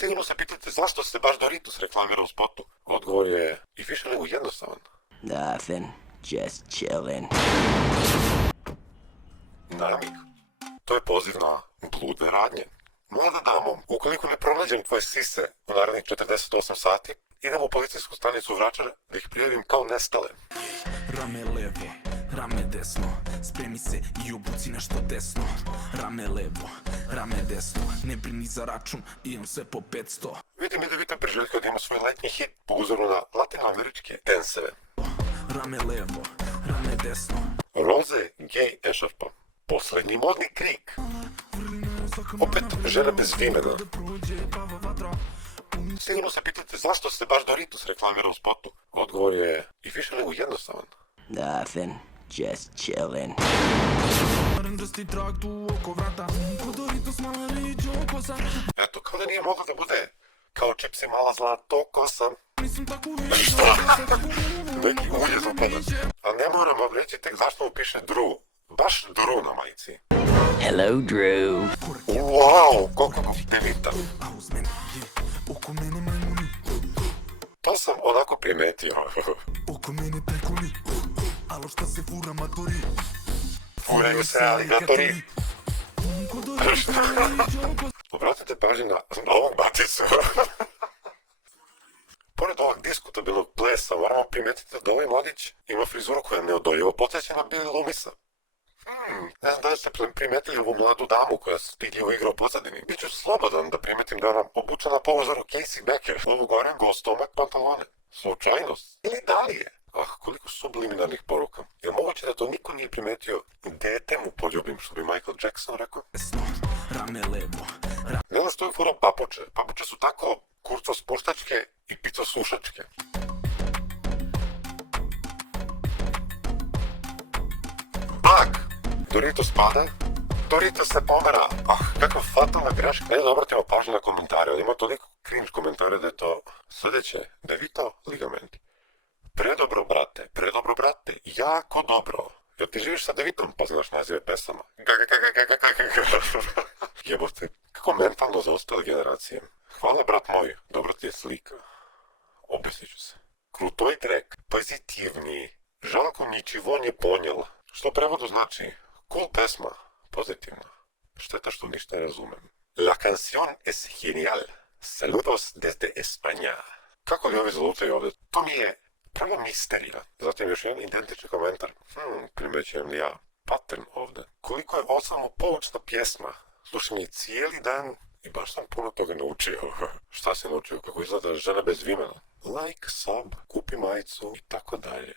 Sigurno se pitate zašto se baš Doritos reklamira u spotu. Odgovor je i više nego jednostavan. Nothing. Just chillin'. Namig. To je poziv na bludne radnje. Mlada damo, ukoliko ne pronađem tvoje sise u narednih 48 sati, idem u policijsku stanicu Vračar da ih prijavim kao nestale. Rame levo, rame desno, spremi se i obuci nešto desno. Rame levo, rame desno, ne brini za račun, imam sve po 500. Vidim i da Vita priželjkao da ima svoj letnji hit po uzoru na latinoameričke denseve. Rame levo, rame desno. Roze, gej, ešarpa. Poslednji modni krik. Opet žena bez vimena. Sigurno se pitate zašto se baš Doritos reklamira u spotu. Odgovor je i više nego jednostavan. Nothing. Just chillin'. Eto, kao da nije moglo da bude kao čipsi mala zlatokosa. Neki ulje zapadac. A ne moram vam reći tek zašto mu piše Drew. Baš Drew na majici. Hello, Drew. Wow, koliko ga pivita. To sam onako primetio. Furaju se aligatori. Obratite pažnje na ovog baticu. Pored ovog diskutabilnog plesa, moramo primetiti da ovaj mladić ima frizuru koja je neodoljivo podsjeća na Billy Loomisa. Ne znam da li ste primetili ovu mladu damu koja stidljivo igra u pozadini. Biću slobodan da primetim da nam obučena po uzoru Casey Becker. Ovo gore gostomak pantalone. Slučajnost? Ili da li je? Ah, koliko subliminarnih poruka. Je moguće da to niko nije primetio? Dete mu poljubim, što bi Michael Jackson rekao. Ne znam što je furao papuče. Papuče su tako kurco spuštačke i pico sušačke. Bak! Doritos pada, Doritos se pomera. Ah, kakva fatalna greška. Ne da obratimo pažnju na komentare, ali ima toliko cringe komentare da je to sljedeće. Devito ligamenti. Predobro, brate, jako dobro. Jel ti živiš sa Devitom, pa znaš nazive pesama? Jebote, kako mentalno zaostale generacije. Hvala, brat moj, dobro ti je slika. Obeslit ću se. Kruтой trek, pozitivniji. Žalko ničivo nje ponjel. Što u prevodu znači? Cool pesma, pozitivna. Šteta što ništa ne razumem. La canción es genial. Saludos desde España. Kako li ovi zalutaju ovdje? To mi je prva misterija. Zatim još jedan identični komentar. Primećujem li ja pattern ovdje. Koliko je osnovno poučna pjesma. Slušam je cijeli dan i baš sam puno toga naučio. Šta si naučio? Kako izgleda žena bez vimena? Like, sub, kupi majicu i tako dalje.